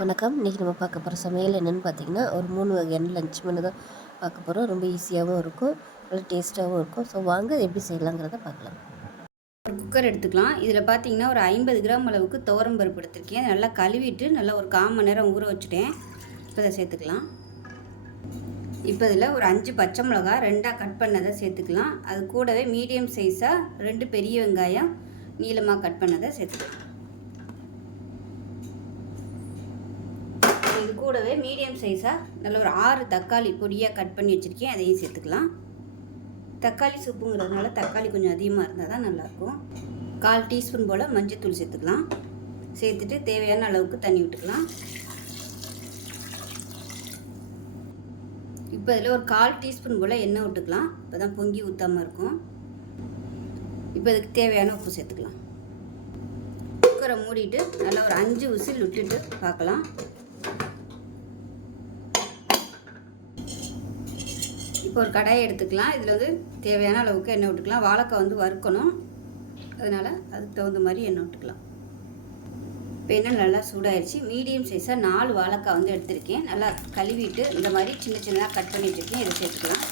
வணக்கம். இன்றைக்கி நம்ம பார்க்க போகிற சமையல் என்னென்னு பார்த்தீங்கன்னா ஒரு மூணு வகையான லஞ்ச் மெனு தான் பார்க்க போகிறோம் ரொம்ப ஈஸியாகவும் இருக்கும். நல்ல டேஸ்ட்டாகவும் இருக்கும். ஸோ வாங்க எப்படி செய்யலாங்கிறத பார்க்கலாம். ஒரு குக்கர் எடுத்துக்கலாம். இதில் பார்த்தீங்கன்னா ஒரு ஐம்பது கிராம் அளவுக்கு துவரம் பருப்பு எடுத்துருக்கேன். நல்லா கழுவிட்டு நல்லா ஒரு கால் மணி நேரம் ஊற வச்சுட்டேன். இப்போ இதை சேர்த்துக்கலாம். இப்போ இதில் ஒரு அஞ்சு பச்சை மிளகா ரெண்டாக கட் பண்ணதை சேர்த்துக்கலாம். அது கூடவே மீடியம் சைஸாக ரெண்டு பெரிய வெங்காயம் நீளமாக கட் பண்ணதை சேர்த்துக்கலாம் இது கூடவே மீடியம் சைஸாக நல்ல ஒரு ஆறு தக்காளி பொடியாக கட் பண்ணி வச்சுருக்கேன். அதையும் சேர்த்துக்கலாம். தக்காளி சூப்புங்கிறதுனால தக்காளி கொஞ்சம் அதிகமாக இருந்தால் தான் நல்லாயிருக்கும் கால் டீஸ்பூன் போல் மஞ்சத்தூள் சேர்த்துக்கலாம். சேர்த்துட்டு தேவையான அளவுக்கு தண்ணி விட்டுக்கலாம். இப்போ இதில் ஒரு கால் டீஸ்பூன் போல் எண்ணெய் விட்டுக்கலாம். இப்போ தான் பொங்கி ஊற்றாமல் இருக்கும். இப்போ இதுக்கு தேவையான உப்பு சேர்த்துக்கலாம். குக்கரை மூடிட்டு நல்லா ஒரு அஞ்சு விசில் விட்டுட்டு பார்க்கலாம். இப்போ ஒரு கடாயை எடுத்துக்கலாம். இதில் வந்து தேவையான அளவுக்கு எண்ணெய் விட்டுக்கலாம். வாழைக்காய் வந்து வறுக்கணும். அதனால் அதுக்கு தகுந்த மாதிரி எண்ணெய் விட்டுக்கலாம். இப்போ எண்ணெய் நல்லா சூடாயிருச்சு. மீடியம் சைஸாக நாலு வாழைக்காய் வந்து எடுத்திருக்கேன். நல்லா கழுவிட்டு இந்த மாதிரி சின்ன சின்னதாக கட் பண்ணி வச்சுருக்கேன் இதை சேர்த்துக்கலாம்.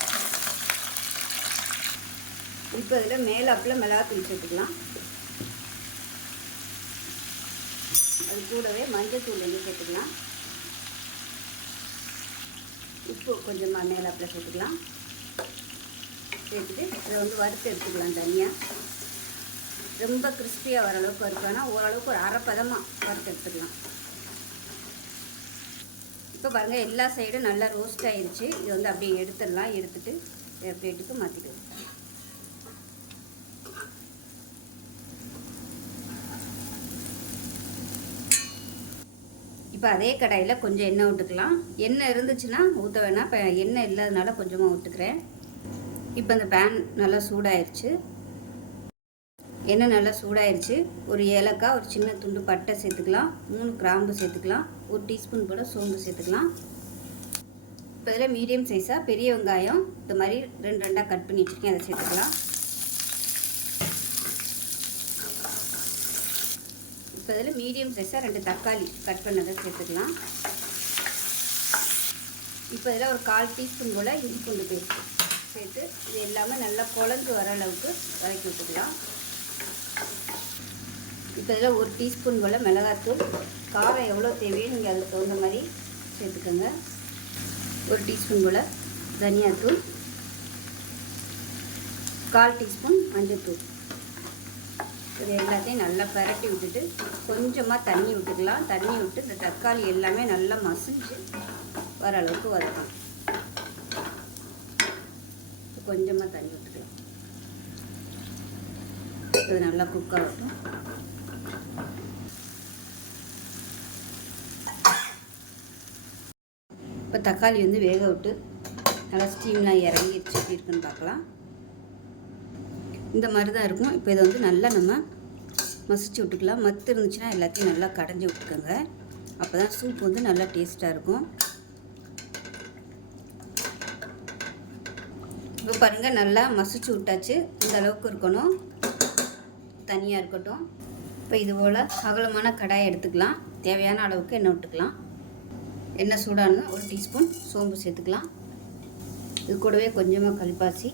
இப்போ இதில் மேலாப்பில் மிளகாத்தூள் சேர்த்துக்கலாம். அது கூடவே மஞ்சத்தூள் வந்து சேர்த்துக்கலாம். உப்பு கொஞ்சமாக மேலாப்பில் சேர்த்துக்கலாம். சேர்த்துட்டு இதை வந்து வறுத்து எடுத்துக்கலாம் தனியாக ரொம்ப கிறிஸ்பியாக வர அளவுக்கு வறுக்கணும்னா ஓரளவுக்கு ஒரு அரை பதமாக வறுத்து எடுத்துக்கலாம். இப்போ பாருங்கள் எல்லா சைடும் நல்லா ரோஸ்ட் ஆயிடுச்சு இது வந்து அப்படியே எடுத்துடலாம். எடுத்துட்டு பிளேட்டுக்கு மாற்றிக்கலாம் இப்போ அதே கடாயில் கொஞ்சம் எண்ணெய் விட்டுக்கலாம் எண்ணெய் இருந்துச்சுன்னா ஊற்ற வேணாம். இப்போ எண்ணெய் இல்லாதனால கொஞ்சமாக விட்டுக்கிறேன் இப்போ இந்த பேன் நல்லா சூடாயிருச்சு. எண்ணெய் நல்லா சூடாயிருச்சு. ஒரு ஏலக்காய் ஒரு சின்ன துண்டு பட்டை சேர்த்துக்கலாம். மூணு கிராம்பு சேர்த்துக்கலாம். ஒரு டீஸ்பூன் போல் சோம்பு சேர்த்துக்கலாம். இப்போ இதில் மீடியம் சைஸாக பெரிய வெங்காயம் இந்த மாதிரி ரெண்டு ரெண்டாக கட் பண்ணி வச்சுருக்கேன். அதை சேர்த்துக்கலாம். இப்போ இதில் மீடியம் சைஸாக ரெண்டு தக்காளி கட் பண்ணதை சேர்த்துக்கலாம். இப்போ இதில் ஒரு கால் டீஸ்பூன் போல் இஞ்சி பூண்டு பேஸ்ட் சேர்த்து இது எல்லாமே நல்லா குழஞ்சு வர அளவுக்கு வதக்கி விட்டுக்கலாம். இப்போ இதில் ஒரு டீஸ்பூன் போல் மிளகாத்தூள் காரம் எவ்வளோ தேவையோ நீங்கள் அதுக்கு தகுந்த மாதிரி சேர்த்துக்கோங்க. ஒரு டீஸ்பூன் போல் தனியாத்தூள் கால் டீஸ்பூன் மஞ்சள்தூள் இது எல்லாத்தையும் நல்லா பரட்டி விட்டுட்டு கொஞ்சமாக தண்ணி விட்டுக்கலாம். தண்ணி விட்டு இந்த தக்காளி எல்லாமே நல்லா மசிஞ்சு வர அளவுக்கு வதக்கலாம் கொஞ்சமாக தண்ணி விட்டுக்கலாம் இது நல்லா குக் ஆகட்டும். இப்போ தக்காளி வந்து வேக விட்டு நல்லா ஸ்டீம்லாம் இறங்கிடுச்சு எப்படி இருக்குன்னு பார்க்கலாம். இந்த மாதிரி தான் இருக்கும். இப்போ இதை வந்து நல்லா நம்ம மசிச்சு விட்டுக்கலாம். மத்து இருந்துச்சுன்னா எல்லாத்தையும் நல்லா கடைஞ்சி விட்டுக்கோங்க. அப்போ தான் சூப் வந்து நல்லா டேஸ்ட்டாக இருக்கும். இப்போ பாருங்கள் நல்லா மசிச்சு விட்டாச்சு. இந்த அளவுக்கு இருக்கணும். தனியாக இருக்கட்டும். இப்போ இது போல் அகலமான கடாயை எடுத்துக்கலாம். தேவையான அளவுக்கு எண்ணெய் விட்டுக்கலாம். எண்ணெய் சூடானது ஒரு டீஸ்பூன் சோம்பு சேர்த்துக்கலாம். இது கூடவே கொஞ்சமாக கல்பாசி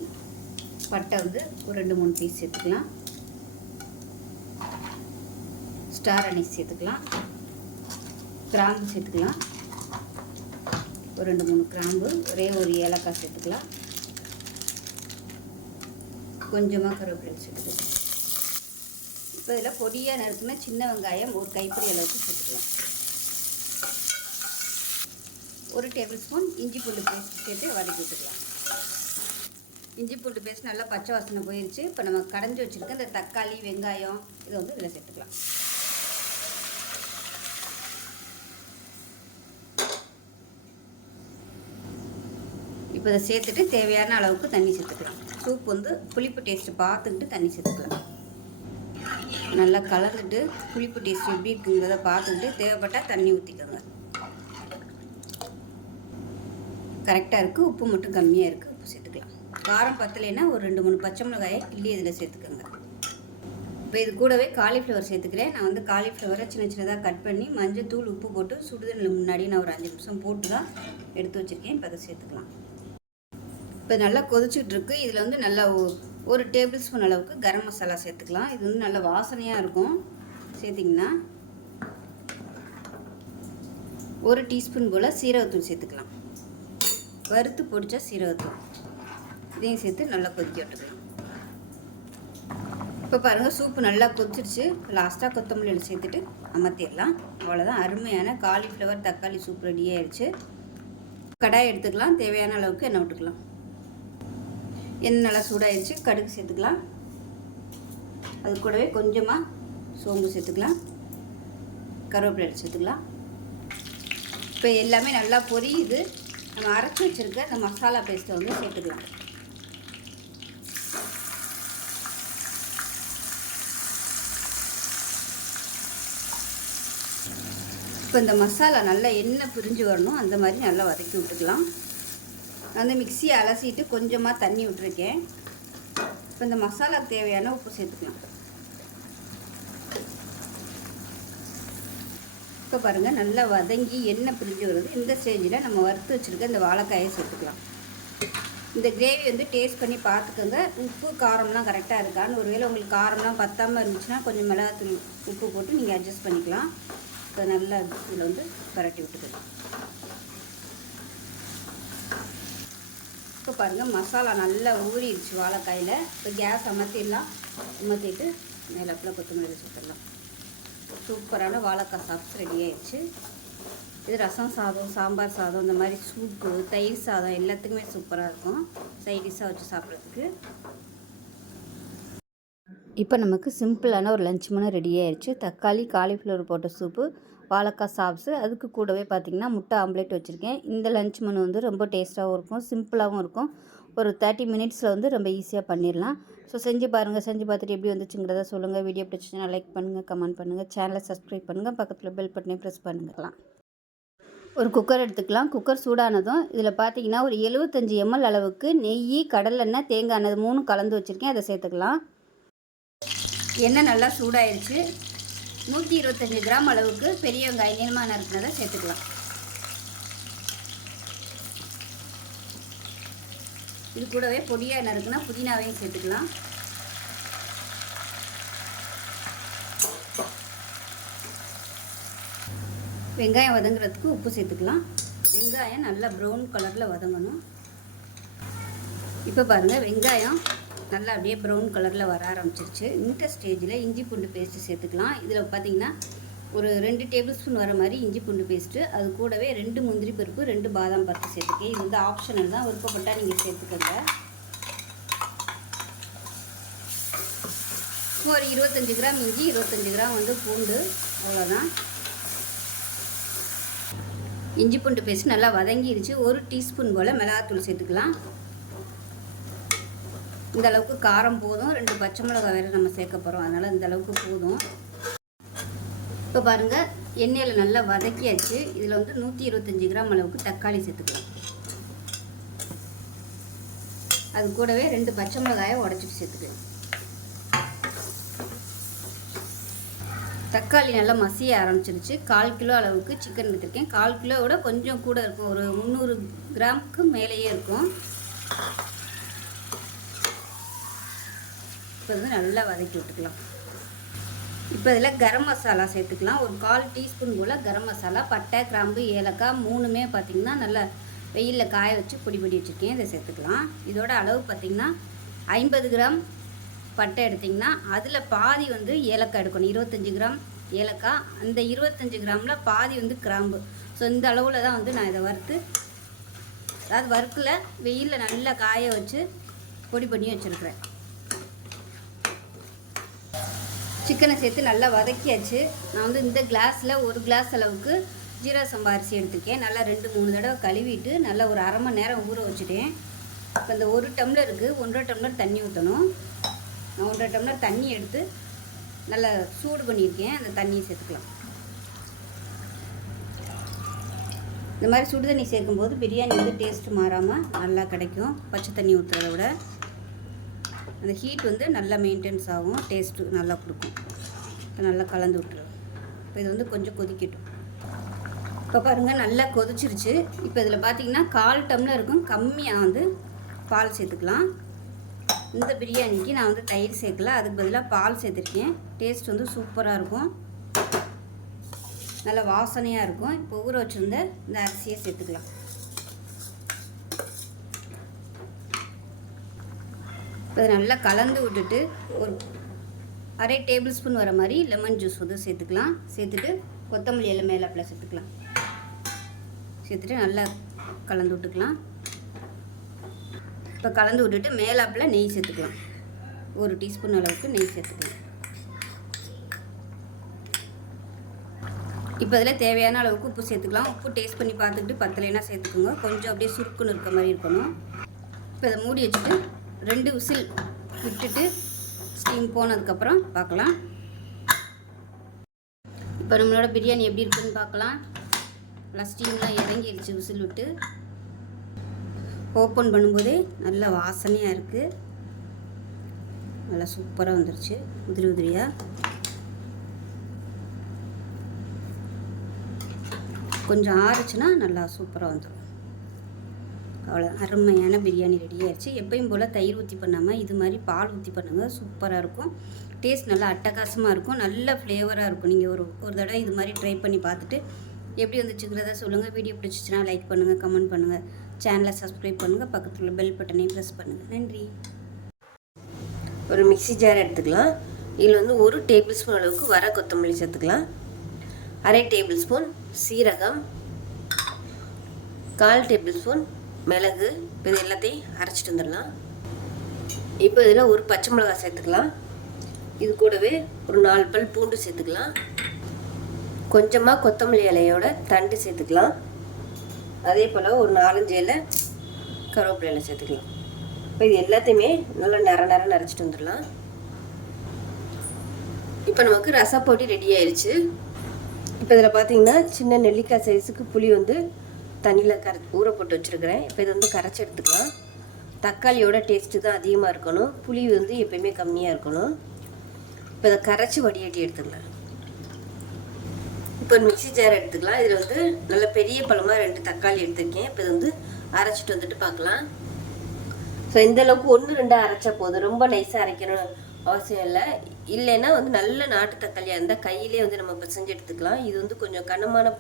பட்டை வந்து ஒரு ரெண்டு மூணு பீஸ் சேர்த்துக்கலாம். ஸ்டார் அனிஸ் சேர்த்துக்கலாம். கிராம்பு சேர்த்துக்கலாம். ஒரு ரெண்டு மூணு கிராம்பு ஒரே ஒரு ஏலக்காய் சேர்த்துக்கலாம். கொஞ்சமாக கருவேப்பிலை சேர்த்துக்கலாம் இப்போ இதில் பொடியாக நறுக்குன்னா சின்ன வெங்காயம் ஒரு கைப்பிடி அளவுக்கு சேர்த்துக்கலாம். ஒரு டேபிள் ஸ்பூன் இஞ்சி பூண்டு பேஸ்ட் சேர்த்து வதக்கி விட்டுக்கலாம். இஞ்சி பூண்டு பேஸ்ட் நல்லா பச்சை வாசனை போயிடுச்சு இப்போ நம்ம கடைஞ்சி வச்சுருக்க இந்த தக்காளி வெங்காயம் இதை வந்து இதில் சேர்த்துக்கலாம். இப்போ இதை சேர்த்துட்டு தேவையான அளவுக்கு தண்ணி சேர்த்துக்கலாம். சூப் வந்து புளிப்பு டேஸ்ட்டு பார்த்துக்கிட்டு தண்ணி சேர்த்துக்கலாம். நல்லா கலந்துட்டு புளிப்பு டேஸ்ட் எப்படி இருக்குங்கிறத பார்த்துக்கிட்டு தேவைப்பட்டால் தண்ணி ஊற்றிக்கோங்க கரெக்டாக இருக்குது உப்பு மட்டும் கம்மியாக இருக்குது உப்பு சேர்த்துக்கலாம். காரம் பத்தலைன்னா ஒரு ரெண்டு மூணு பச்சை மிளகாயை கிள்ளி இதில் சேர்த்துக்கோங்க. இப்போ இது கூடவே காலிஃப்ளவர் சேர்த்துக்கிறேன். நான் வந்து காலிஃப்ளவரை சின்ன சின்னதாக கட் பண்ணி மஞ்சள் தூள் உப்பு போட்டு சுடுதண்ணில் முன்னாடி நான் ஒரு அஞ்சு நிமிஷம் போட்டு தான் எடுத்து வச்சுருக்கேன். இப்போ அதை சேர்த்துக்கலாம். இப்போ நல்லா கொதிச்சுட்டு இருக்கு இதில் வந்து நல்லா ஒரு டேபிள் ஸ்பூன் அளவுக்கு கரம் மசாலா சேர்த்துக்கலாம். இது வந்து நல்ல வாசனையாக இருக்கும். சேர்த்திங்கன்னா ஒரு டீஸ்பூன் போல் சீரகத்தூள் சேர்த்துக்கலாம். வறுத்து பொடிச்ச சீரகத்தூள். இதையும் சேர்த்து நல்லா கொதிக்க விட்டுக்கலாம். இப்போ பாருங்கள் சூப்பு நல்லா கொதிச்சிருச்சு. லாஸ்ட்டாக கொத்தமல்லியில் சேர்த்துட்டு அமர்த்திடலாம். அவ்வளோதான் அருமையான காலிஃப்ளவர் தக்காளி சூப் ரெடி ஆயிடுச்சு. கடாய் எடுத்துக்கலாம். தேவையான அளவுக்கு எண்ணெய் விட்டுக்கலாம். எண்ணெய் நல்லா சூடாயிடுச்சு கடுகு சேர்த்துக்கலாம். அது கூடவே கொஞ்சமாக சோம்பு சேர்த்துக்கலாம். கருவேப்பிலை சேர்த்துக்கலாம். இப்போ எல்லாமே நல்லா பொரியுது. நம்ம அரைச்சி வச்சுருக்க இந்த மசாலா பேஸ்ட்டை வந்து சேர்த்துக்கலாம். இப்போ இந்த மசாலா நல்லா எண்ணெய் பிரிஞ்சு வரணும். அந்த மாதிரி நல்லா வதக்கி விட்டுக்கலாம். நான் வந்து மிக்சியை அலசிட்டு கொஞ்சமாக தண்ணி விட்டுருக்கேன். இப்போ இந்த மசாலா தேவையான உப்பு சேர்த்துக்கலாம். இப்போ பாருங்கள் நல்லா வதங்கி எண்ணெய் பிரிஞ்சு வருது. இந்த ஸ்டேஜில் நம்ம வறுத்து வச்சுருக்க இந்த வாழைக்காயை சேர்த்துக்கலாம். இந்த கிரேவி வந்து டேஸ்ட் பண்ணி பார்த்துக்கோங்க. உப்பு காரம்லாம் கரெக்டாக இருக்கான்னு. ஒருவேளை உங்களுக்கு காரம்லாம் பத்தாமல் இருந்துச்சுன்னா கொஞ்சம் மிளகாத்தூள் உப்பு போட்டு நீங்கள் அட்ஜஸ்ட் பண்ணிக்கலாம். இப்போ நல்லா இதில் வந்து பரட்டி விட்டுக்கலாம். இப்போ பாருங்கள் மசாலா நல்லா ஊறிடுச்சு வாழைக்காயில். இப்போ கேஸ் அமர்த்திடலாம். அமர்த்திட்டு நிலப்பில் கொத்தமல்லி சேர்த்துடலாம் சூப்பரான வாழைக்காய் சாப்ஸ் ரெடி ஆயிடுச்சு. இது ரசம் சாதம் சாம்பார் சாதம் இந்த மாதிரி சூப்பு தயிர் சாதம் எல்லாத்துக்குமே சூப்பராக இருக்கும். சைடிஷாக வச்சு சாப்பிட்றதுக்கு. இப்போ நமக்கு சிம்பிளான ஒரு லஞ்ச் மனு ரெடி ஆயிடுச்சு தக்காளி காலிஃப்ளவர் போட்ட சூப்பு வாழைக்காய் சாப்ஸு அதுக்கு கூடவே பார்த்திங்கன்னா முட்டை ஆம்லேட் வச்சுருக்கேன். இந்த லஞ்ச் மனு வந்து ரொம்ப டேஸ்ட்டாகவும் இருக்கும் சிம்பிளாகவும் இருக்கும். ஒரு தேர்ட்டி மினிட்ஸில் வந்து ரொம்ப ஈஸியாக பண்ணிடலாம். ஸோ செஞ்சு பாருங்கள் செஞ்சு பார்த்துட்டு எப்படி வந்துச்சுங்கிறத சொல்லுங்கள் வீடியோ பிடிச்சிச்சுன்னா லைக் பண்ணுங்கள் கமெண்ட் பண்ணுங்கள் சேனலை சப்ஸ்கிரைப் பண்ணுங்கள் பக்கத்தில் பெல் பட்டனே ப்ரெஸ் பண்ணுங்கலாம். ஒரு குக்கர் எடுத்துக்கலாம். குக்கர் சூடானதும் இதில் பார்த்தீங்கன்னா ஒரு எழுபத்தஞ்சி எம்எல் அளவுக்கு நெய் கடலெண்ணெய் தேங்காய் எண்ணெய் மூணு மூணும் கலந்து வச்சுருக்கேன். அதை சேர்த்துக்கலாம். எண்ணெய் நல்லா சூடாயிருச்சு. நூற்றி இருபத்தஞ்சி கிராம் அளவுக்கு பெரிய வெங்காயம் நீளமாக நறுக்கினதை சேர்த்துக்கலாம். இது கூடவே பொடியாக நறுக்குனா புதினாவையும் சேர்த்துக்கலாம். வெங்காயம் வதங்குறதுக்கு உப்பு சேர்த்துக்கலாம். வெங்காயம் நல்லா ப்ரௌன் கலரில் வதங்கணும். இப்போ பாருங்கள் வெங்காயம் நல்லா அப்படியே ப்ரௌன் கலரில் வர ஆரம்பிச்சிருச்சு. இந்த ஸ்டேஜில் இஞ்சி பூண்டு பேஸ்ட்டு சேர்த்துக்கலாம். இதில் பார்த்தீங்கன்னா ஒரு ரெண்டு டேபிள் ஸ்பூன் வர மாதிரி இஞ்சி பூண்டு பேஸ்ட்டு அது கூடவே ரெண்டு முந்திரி பருப்பு ரெண்டு பாதாம் பருப்பு சேர்த்துக்கேன் இது வந்து ஆப்ஷனல் தான். விருப்பப்பட்டால் நீங்கள் சேர்த்துக்கோங்க. ஒரு இருபத்தஞ்சி கிராம் இஞ்சி இருபத்தஞ்சி கிராம் வந்து பூண்டு. அவ்வளோதான் இஞ்சி பூண்டு பேஸ்ட் நல்லா வதங்கிடுச்சு ஒரு டீஸ்பூன் போல் மிளகாத்தூள் சேர்த்துக்கலாம். இந்த அளவுக்கு காரம் போதும். ரெண்டு பச்சை மிளகாய் வேறு நம்ம சேர்க்க போகிறோம் அதனால் இந்த அளவுக்கு போதும். இப்போ பாருங்கள் எண்ணெயில் நல்லா வதக்கியாச்சு. இதில் வந்து நூற்றி இருபத்தஞ்சி கிராம் அளவுக்கு தக்காளி சேர்த்துக்கலாம். அது கூடவே ரெண்டு பச்சை மிளகாயை உடச்சிட்டு சேர்த்துக்கலாம். தக்காளி நல்லா மசிய ஆரம்பிச்சிருச்சு. கால் கிலோ அளவுக்கு சிக்கன் எடுத்திருக்கேன். கால் கிலோவோட கொஞ்சம் கூட இருக்கும். ஒரு முந்நூறு கிராமுக்கு மேலேயே இருக்கும். இப்போ வந்து நல்லா வதக்கி விட்டுக்கலாம். இப்போ இதில் கரம் மசாலா சேர்த்துக்கலாம். ஒரு கால் டீஸ்பூன் போல் கரம் மசாலா பட்டை கிராம்பு ஏலக்காய் மூணுமே பார்த்திங்கன்னா நல்லா வெயிலில் காய வச்சு பொடி பொடி வச்சுருக்கேன். இதை சேர்த்துக்கலாம். இதோட அளவு பார்த்திங்கன்னா ஐம்பது கிராம் பட்டை எடுத்திங்கன்னா அதில் பாதி வந்து ஏலக்காய் எடுக்கணும். இருபத்தஞ்சி கிராம் ஏலக்காய். அந்த இருபத்தஞ்சி கிராமில் பாதி வந்து கிராம்பு. ஸோ இந்த அளவில் தான் வந்து நான் இதை வறுத்து அதாவது வறுக்கில் வெயிலில் நல்லா காய வச்சு பொடி பண்ணி வச்சுருக்குறேன். சிக்கனை சேர்த்து நல்லா வதக்கியாச்சு. நான் வந்து இந்த கிளாஸில் ஒரு கிளாஸ் அளவுக்கு ஜீரா சம்பா அரிசி எடுத்துருக்கேன். நல்லா ரெண்டு மூணு தடவை கழுவிட்டு நல்லா ஒரு அரை மணி நேரம் ஊற வச்சுட்டேன். இப்போ இந்த ஒரு டம்ளருக்கு ஒன்றரை டம்ளர் தண்ணி ஊற்றணும் நான் ஒன்றரை டம்ளர் தண்ணி எடுத்து நல்லா சூடு பண்ணியிருக்கேன். அந்த தண்ணியை சேர்த்துக்கலாம். இந்த மாதிரி சுடு தண்ணி சேர்க்கும்போது பிரியாணி வந்து டேஸ்ட் மாறாமல் நல்லா கிடைக்கும். பச்சை தண்ணி ஊற்றுறத விட. அந்த ஹீட் வந்து நல்லா மெயின்டைன்ஸ் ஆகும் டேஸ்ட்டு நல்லா கொடுக்கும். இப்போ நல்லா கலந்து விட்டுருவோம் இப்போ இது வந்து கொஞ்சம் கொதிக்கட்டும். இப்போ பாருங்கள் நல்லா கொதிச்சிருச்சு. இப்போ இதில் பார்த்தீங்கன்னா கால் டம்ளர் இருக்கும் கம்மியாக வந்து பால் சேர்த்துக்கலாம். இந்த பிரியாணிக்கு நான் வந்து தயிர் சேர்க்கல. அதுக்கு பதிலாக பால் சேர்த்துருக்கேன். டேஸ்ட் வந்து சூப்பராக இருக்கும். நல்ல வாசனையாக இருக்கும். இப்போ ஊற வச்சுருந்த இந்த அரிசியை சேர்த்துக்கலாம். இப்போ நல்லா கலந்து விட்டுட்டு ஒரு அரை டேபிள் ஸ்பூன் வர மாதிரி லெமன் ஜூஸ் வந்து சேர்த்துக்கலாம். சேர்த்துட்டு கொத்தமல்லி எல்லாம் மேலாப்பில் சேர்த்துக்கலாம். சேர்த்துட்டு நல்லா கலந்து விட்டுக்கலாம். இப்போ கலந்து விட்டுட்டு மேலாப்பில் நெய் சேர்த்துக்கலாம். ஒரு டீஸ்பூன் அளவுக்கு நெய் சேர்த்துக்கலாம். இப்போ இதில் தேவையான அளவுக்கு உப்பு சேர்த்துக்கலாம். உப்பு டேஸ்ட் பண்ணி பார்த்துக்கிட்டு பத்தலைனா சேர்த்துக்கோங்க. கொஞ்சம் அப்படியே சுருக்குன்னு இருக்க மாதிரி இருக்கணும். இப்போ இதை மூடி வச்சுட்டு ரெண்டு விசில் விட்டுட்டு ஸ்டீம் போனதுக்கப்புறம் பார்க்கலாம். இப்போ நம்மளோட பிரியாணி எப்படி இருக்குன்னு பார்க்கலாம். நல்லா ஸ்டீம்லாம் இறங்கிடுச்சு விசில் விட்டு. ஓப்பன் பண்ணும்போதே நல்ல வாசனையாக இருக்குது நல்லா சூப்பராக வந்துருச்சு. உதிரி உதிரியாக கொஞ்சம் ஆறுச்சுன்னா நல்லா சூப்பராக வந்துடும் அவ்வளோ அருமையான பிரியாணி ரெடி ஆயிடுச்சு எப்பயும் போல் தயிர் ஊற்றி பண்ணாமல் இது மாதிரி பால் ஊற்றி பண்ணுங்கள் சூப்பராக இருக்கும். டேஸ்ட் நல்லா அட்டகாசமாக இருக்கும். நல்ல ஃப்ளேவராக இருக்கும். நீங்கள் ஒரு ஒரு தடவை இது மாதிரி ட்ரை பண்ணி பார்த்துட்டு எப்படி வந்துச்சுங்கிறத சொல்லுங்கள் வீடியோ பிடிச்சிச்சுன்னா லைக் பண்ணுங்கள் கமெண்ட் பண்ணுங்கள் சேனலை சப்ஸ்கிரைப் பண்ணுங்கள் பக்கத்தில் உள்ள பெல் பட்டனையும் ப்ரெஸ் பண்ணுங்கள் நன்றி. ஒரு மிக்ஸி ஜார் எடுத்துக்கலாம். இதில் வந்து ஒரு டேபிள் ஸ்பூன் அளவுக்கு வர கொத்தமல்லி சேர்த்துக்கலாம். அரை டேபிள் ஸ்பூன் சீரகம். கால் டேபிள் ஸ்பூன் மிளகு இப்போ இது எல்லாத்தையும் அரைச்சிட்டு வந்துடலாம். இப்போ இதில் ஒரு பச்சை மிளகாய் சேர்த்துக்கலாம். இது கூடவே ஒரு நாலு பல் பூண்டு சேர்த்துக்கலாம். கொஞ்சமாக கொத்தமல்லி இலையோட தண்டு சேர்த்துக்கலாம். அதே போல் ஒரு நாலஞ்சு இலை கருவேப்பிலை இலை சேர்த்துக்கலாம். இப்போ இது எல்லாத்தையுமே நல்லா நிற நிற நரைச்சிட்டு வந்துடலாம். இப்போ நமக்கு ரசப்பொடி ரெடி ஆயிடுச்சு. இப்போ இதில் பார்த்தீங்கன்னா சின்ன நெல்லிக்காய் சைஸுக்கு புளி வந்து தண்ணியில் கரை ஊற போட்டு வச்சுருக்கிறேன். இப்போ இது வந்து கரைச்சி எடுத்துக்கலாம். தக்காளியோட டேஸ்ட்டு தான் அதிகமாக இருக்கணும். புளி வந்து எப்பயுமே கம்மியாக இருக்கணும். இப்போ இதை கரைச்சி வடிகட்டி எடுத்துக்கலாம். இப்போ மிக்ஸி ஜார் எடுத்துக்கலாம். இதில் வந்து நல்ல பெரிய பழமாக ரெண்டு தக்காளி எடுத்திருக்கேன். இப்போ இது வந்து அரைச்சிட்டு வந்துட்டு பார்க்கலாம் ஸோ இந்த அளவுக்கு ஒன்று ரெண்டாக அரைச்சா போதும். ரொம்ப நைஸாக அரைக்கணும் அவசியம் இல்லை. இல்லைன்னா வந்து நல்ல நாட்டு தக்காளியாக இருந்தால் கையிலே வந்து நம்ம பிசைஞ்சு எடுத்துக்கலாம். இது வந்து கொஞ்சம் கனமான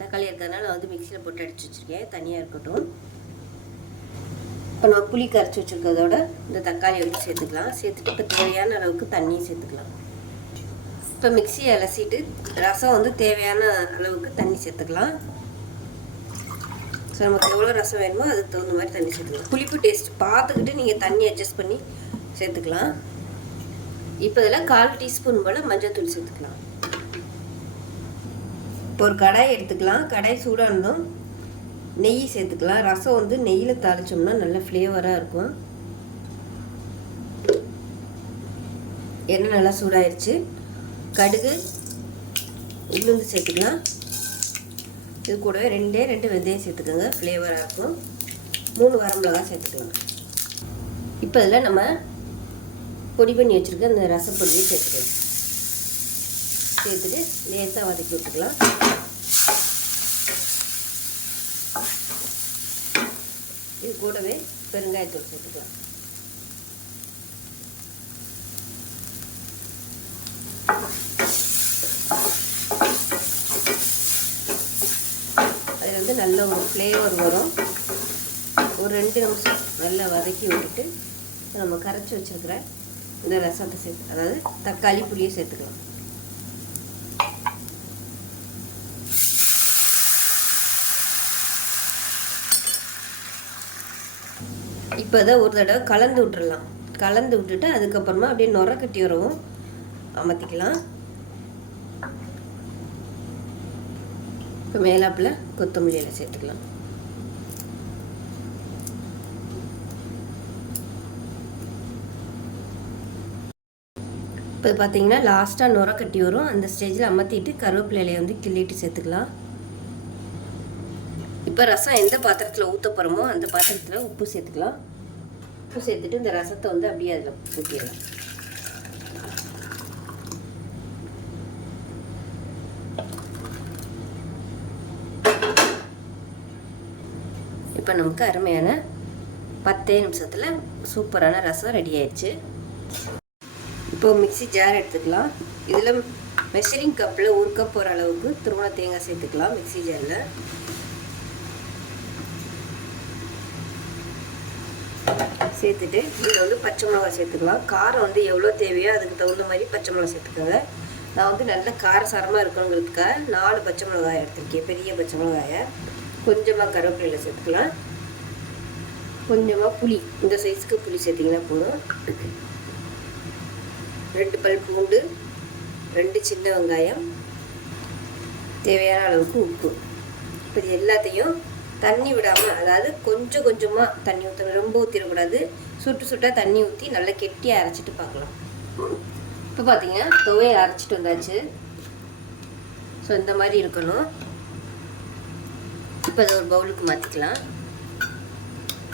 தக்காளி இருக்கிறதுனால நான் வந்து மிக்சியில் போட்டு அடிச்சு வச்சுருக்கேன். தனியாக இருக்கட்டும். இப்போ நம்ம புளி கரைச்சி வச்சுருக்கிறதோட இந்த தக்காளி வந்து சேர்த்துக்கலாம். சேர்த்துட்டு இப்போ தேவையான அளவுக்கு தண்ணியும் சேர்த்துக்கலாம். இப்போ மிக்சியை அலசிட்டு ரசம் வந்து தேவையான அளவுக்கு தண்ணி சேர்த்துக்கலாம். ஸோ நமக்கு எவ்வளோ ரசம் வேணுமோ அதுக்கு தகுந்த மாதிரி தண்ணி சேர்த்துக்கலாம். புளிப்பு டேஸ்ட் பார்த்துக்கிட்டு நீங்கள் தண்ணி அட்ஜஸ்ட் பண்ணி சேர்த்துக்கலாம். இப்போ இதில் கால் டீஸ்பூன் போல் மஞ்சள் தூள் சேர்த்துக்கலாம். இப்போ ஒரு கடாய் எடுத்துக்கலாம். கடாய் சூடாக இருந்தோம் நெய் சேர்த்துக்கலாம். ரசம் வந்து நெய்யில் தாளிச்சோம்னா நல்ல ஃப்ளேவராக இருக்கும். எண்ணெய் நல்லா சூடாயிருச்சு. கடுகு உளுந்து சேர்த்துக்கலாம். இது கூடவே ரெண்டே ரெண்டு வெந்தயம் சேர்த்துக்கோங்க. ஃப்ளேவராக இருக்கும். மூணு வரமிளகா சேர்த்துக்கோங்க இப்போ இதில் நம்ம பொடி பண்ணி வச்சுருக்க அந்த ரசப்பொடியை சேர்த்துக்கோங்க சேர்த்துட்டு லேசாக வதக்கி விட்டுக்கலாம். இது கூடவே பெருங்காயத்தூள் சேர்த்துக்கலாம் அதில் வந்து நல்ல ஒரு ஃப்ளேவர் வரும். ஒரு ரெண்டு நிமிஷம் நல்லா வதக்கி விட்டுட்டு நம்ம கரைச்சி வச்சிருக்கிற இந்த ரசத்தை சேர்த்து அதாவது தக்காளி புளியை சேர்த்துக்கலாம். இப்போ தான் ஒரு தடவை கலந்து விட்டுறலாம். கலந்து விட்டுட்டு அதுக்கப்புறமா அப்படியே நுர கட்டி வரவும் அமர்த்திக்கலாம். இப்போ மேலாப்பில் கொத்தமல்லியில் சேர்த்துக்கலாம். இப்போ பார்த்தீங்கன்னா லாஸ்ட்டாக நுர கட்டி வரும். அந்த ஸ்டேஜில் அமர்த்திட்டு கருவேப்பிலை வந்து கிள்ளிட்டு சேர்த்துக்கலாம். இப்போ ரசம் எந்த பாத்திரத்தில் ஊற்ற போகிறோமோ அந்த பாத்திரத்தில் உப்பு சேர்த்துக்கலாம். உப்பு சேர்த்துட்டு இந்த ரசத்தை வந்து அப்படியே அதில் ஊற்றிடலாம் இப்போ நமக்கு அருமையான பத்தே நிமிஷத்தில் சூப்பரான ரசம் ரெடி ஆயிடுச்சு. இப்போ மிக்ஸி ஜார் எடுத்துக்கலாம். இதில் மெஷரிங் கப்பில் ஒரு கப் போகிற அளவுக்கு திருமண தேங்காய் சேர்த்துக்கலாம் மிக்ஸி ஜாரில் சேர்த்துட்டு இதில் வந்து பச்சை மிளகா சேர்த்துக்கலாம். காரம் வந்து எவ்வளோ தேவையோ அதுக்கு தகுந்த மாதிரி பச்சை மிளகா சேர்த்துக்கோங்க. நான் வந்து நல்ல காரசாரமாக இருக்கணுங்கிறதுக்காக நாலு பச்சை மிளகாய் எடுத்துருக்கேன். பெரிய பச்சை மிளகாயை. கொஞ்சமாக கருவேப்பிலையில் சேர்த்துக்கலாம். கொஞ்சமாக புளி. இந்த சைஸுக்கு புளி சேர்த்திங்கன்னா போதும். ரெண்டு பல் பூண்டு ரெண்டு சின்ன வெங்காயம் தேவையான அளவுக்கு உப்பு. இப்போ இது எல்லாத்தையும் தண்ணி விடாமல் அதாவது கொஞ்சம் கொஞ்சமாக தண்ணி ஊற்றணும் ரொம்ப ஊற்றிடக்கூடாது சுட்டு சுட்டாக தண்ணி ஊற்றி நல்லா கெட்டியாக அரைச்சிட்டு பார்க்கலாம். இப்போ பார்த்தீங்கன்னா துவையை அரைச்சிட்டு வந்தாச்சு. ஸோ இந்த மாதிரி இருக்கணும். இப்போ அதை ஒரு பவுலுக்கு மாற்றிக்கலாம்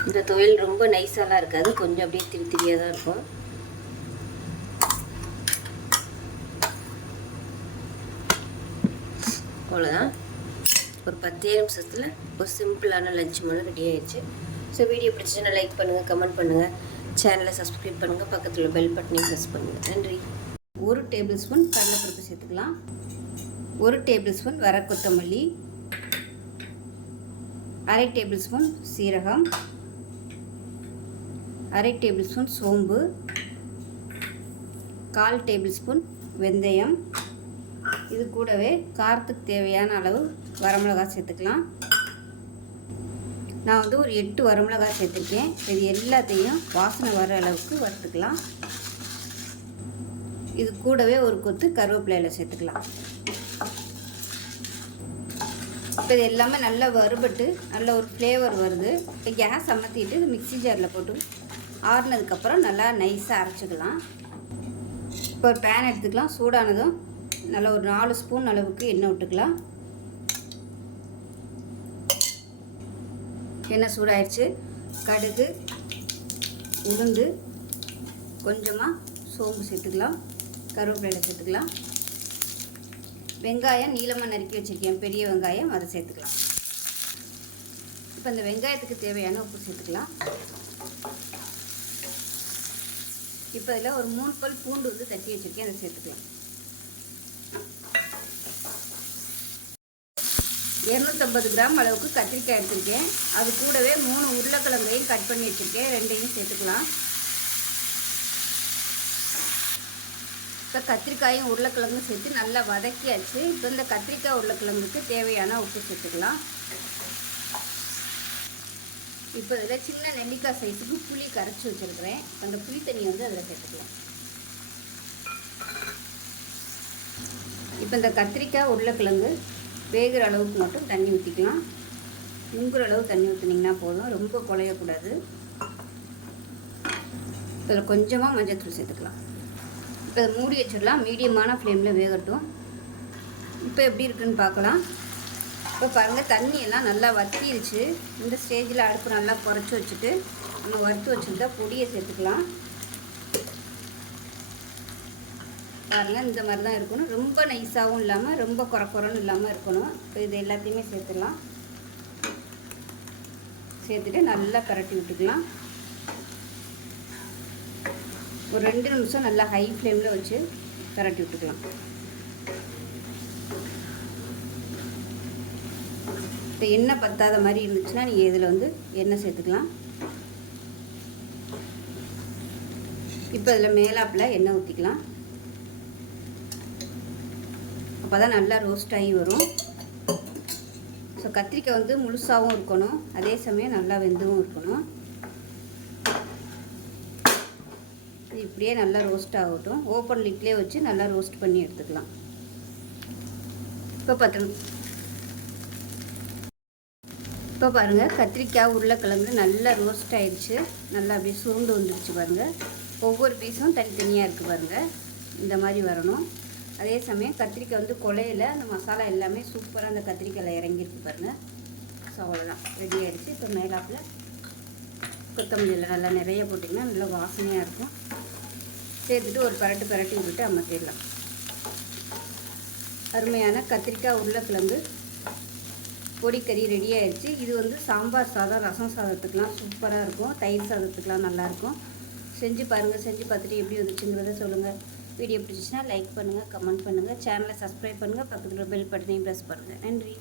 இந்த துவையல் ரொம்ப நைஸாலாம் இருக்காது. கொஞ்சம் அப்படியே திரி திரியாக தான் இருக்கும். அவ்வளோதான் ஒரு பத்தே நிமிஷத்தில் ஒரு சிம்பிளான லஞ்ச் மட்டும் ரெடி ஆயிடுச்சு. ஸோ வீடியோ பிடிச்சதுன்னா லைக் பண்ணுங்கள் கமெண்ட் பண்ணுங்கள் சேனலை சப்ஸ்கிரைப் பண்ணுங்கள் பக்கத்தில் பெல் பட்டனையும் ப்ரெஸ் பண்ணுங்கள் நன்றி. ஒரு டேபிள் ஸ்பூன் கடலைப்பருப்பு சேர்த்துக்கலாம். ஒரு டேபிள் ஸ்பூன் வர கொத்தமல்லி. அரை டேபிள் ஸ்பூன் சீரகம். அரை டேபிள் ஸ்பூன் சோம்பு. கால் டேபிள் ஸ்பூன் வெந்தயம். இது கூடவே காரத்துக்கு தேவையான அளவு வரமிளகாய் சேர்த்துக்கலாம். நான் வந்து ஒரு எட்டு வரமிளகாய் சேர்த்துருக்கேன். இது எல்லாத்தையும் வாசனை வர அளவுக்கு வறுத்துக்கலாம். இது கூடவே ஒரு கொத்து கருவேப்பிலையில் சேர்த்துக்கலாம். இப்போ இது எல்லாமே நல்லா வறுபட்டு நல்ல ஒரு ஃப்ளேவர் வருது. இப்போ கேஸ் அமர்த்திட்டு இது மிக்ஸி ஜாரில் போட்டு ஆறுனதுக்கப்புறம் நல்லா நைஸாக அரைச்சிக்கலாம். இப்போ ஒரு பேன் எடுத்துக்கலாம். சூடானதும் நல்லா ஒரு நாலு ஸ்பூன் அளவுக்கு எண்ணெய் விட்டுக்கலாம். எண்ணெய் சூடாயிடுச்சு கடுகு உளுந்து கொஞ்சமாக சோம்பு சேர்த்துக்கலாம். கருவேப்பிலை சேர்த்துக்கலாம். வெங்காயம் நீளமாக நறுக்கி வச்சுருக்கேன். பெரிய வெங்காயம் அதை சேர்த்துக்கலாம். இப்போ இந்த வெங்காயத்துக்கு தேவையான உப்பு சேர்த்துக்கலாம். இப்போ இதில் ஒரு மூணு பல் பூண்டு வந்து தட்டி வச்சுருக்கேன். அதை சேர்த்துக்கலாம். இரநூத்தம்பது கிராம் அளவுக்கு கத்திரிக்காய் எடுத்திருக்கேன். அது கூடவே மூணு உருளைக்கிழங்கையும் கட் பண்ணி வச்சுருக்கேன். ரெண்டையும் சேர்த்துக்கலாம். இப்போ கத்திரிக்காயும் உருளைக்கிழங்கும் சேர்த்து நல்லா வதக்கியாச்சு. இப்போ இந்த கத்திரிக்காய் உருளைக்கிழங்குக்கு தேவையான உப்பு சேர்த்துக்கலாம். இப்போ இதில் சின்ன நெல்லிக்காய் சைஸுக்கு புளி கரைச்சி வச்சுருக்கிறேன். அந்த புளி தண்ணியை வந்து அதில் சேர்த்துக்கலாம். இப்போ இந்த கத்திரிக்காய் உருளைக்கிழங்கு வேகிற அளவுக்கு மட்டும் தண்ணி ஊற்றிக்கலாம் முங்குற அளவு தண்ணி ஊற்றினீங்கன்னா போதும். ரொம்ப குழையக்கூடாது. இதில் கொஞ்சமாக மஞ்சத்தூள் சேர்த்துக்கலாம். இப்போ இதை மூடி வச்சிடலாம். மீடியமான ஃப்ளேமில் வேகட்டும். இப்போ எப்படி இருக்குன்னு பார்க்கலாம். இப்போ பாருங்கள் தண்ணியெல்லாம் நல்லா வத்திடுச்சு இந்த ஸ்டேஜில் அடுப்பு நல்லா குறைச்சி வச்சுட்டு நம்ம வறுத்து வச்சுருந்தா பொடியை சேர்த்துக்கலாம். பாருங்கள் இந்த மாதிரி தான் இருக்கணும். ரொம்ப நைஸாகவும் இல்லாமல் ரொம்ப குறக்குறன்னு இல்லாமல் இருக்கணும். இப்போ இது எல்லாத்தையுமே சேர்த்துடலாம். சேர்த்துட்டு நல்லா கரட்டி விட்டுக்கலாம். ஒரு ரெண்டு நிமிஷம் நல்லா ஹை ஃப்ளேமில் வச்சு பரட்டி விட்டுக்கலாம். இப்போ எண்ணெய் பத்தாத மாதிரி இருந்துச்சுன்னா நீங்கள் இதில் வந்து எண்ணெய் சேர்த்துக்கலாம். இப்போ இதில் மேலாப்பில் எண்ணெய் ஊற்றிக்கலாம் அப்போ தான் நல்லா ரோஸ்ட் ஆகி வரும். ஸோ கத்திரிக்காய் வந்து முழுசாகவும் இருக்கணும். அதே சமயம் நல்லா வெந்தவும் இருக்கணும். இது இப்படியே நல்லா ரோஸ்ட் ஆகட்டும். ஓப்பன் லிட்லேயே வச்சு நல்லா ரோஸ்ட் பண்ணி எடுத்துக்கலாம். இப்போ பத்து இப்போ பாருங்கள் கத்திரிக்காய் உருளைக்கிழங்கு நல்லா ரோஸ்ட் ஆயிடுச்சு. நல்லா அப்படியே சுருண்டு வந்துடுச்சு பாருங்கள் ஒவ்வொரு பீஸும் தனித்தனியாக இருக்குது பாருங்கள் இந்த மாதிரி வரணும். அதே சமயம் கத்திரிக்காய் வந்து கொலையில் அந்த மசாலா எல்லாமே சூப்பராக அந்த கத்திரிக்காயில் இறங்கியிருக்கு பாருங்கள் ஸோ அவ்வளோதான் ரெடி ஆகிடுச்சு இப்போ மேலாப்பில் கொத்தமல்லியில் நல்லா நிறைய போட்டிங்கன்னா நல்லா வாசனையாக இருக்கும். சேர்த்துட்டு ஒரு பரட்டு பரட்டி விட்டுட்டு அமர்த்திடலாம் அருமையான கத்திரிக்காய் உருளைக்கிழங்கு பொடிக்கறி ரெடி ஆயிடுச்சு. இது வந்து சாம்பார் சாதம் ரசம் சாதத்துக்கெலாம் சூப்பராக இருக்கும். தயிர் சாதத்துக்கெலாம் நல்லாயிருக்கும் செஞ்சு பாருங்கள் செஞ்சு பார்த்துட்டு எப்படி வந்துச்சுங்கிறத சொல்லுங்கள் வீடியோ பிடிச்சிச்சின்னா லைக் பண்ணுங்கள் கமெண்ட் பண்ணுங்கள் சேனலை சப்ஸ்கிரைப் பண்ணுங்கள் பக்கத்தில் பெல் பட்டனையும் ப்ரெஸ் பண்ணுங்கள் நன்றி.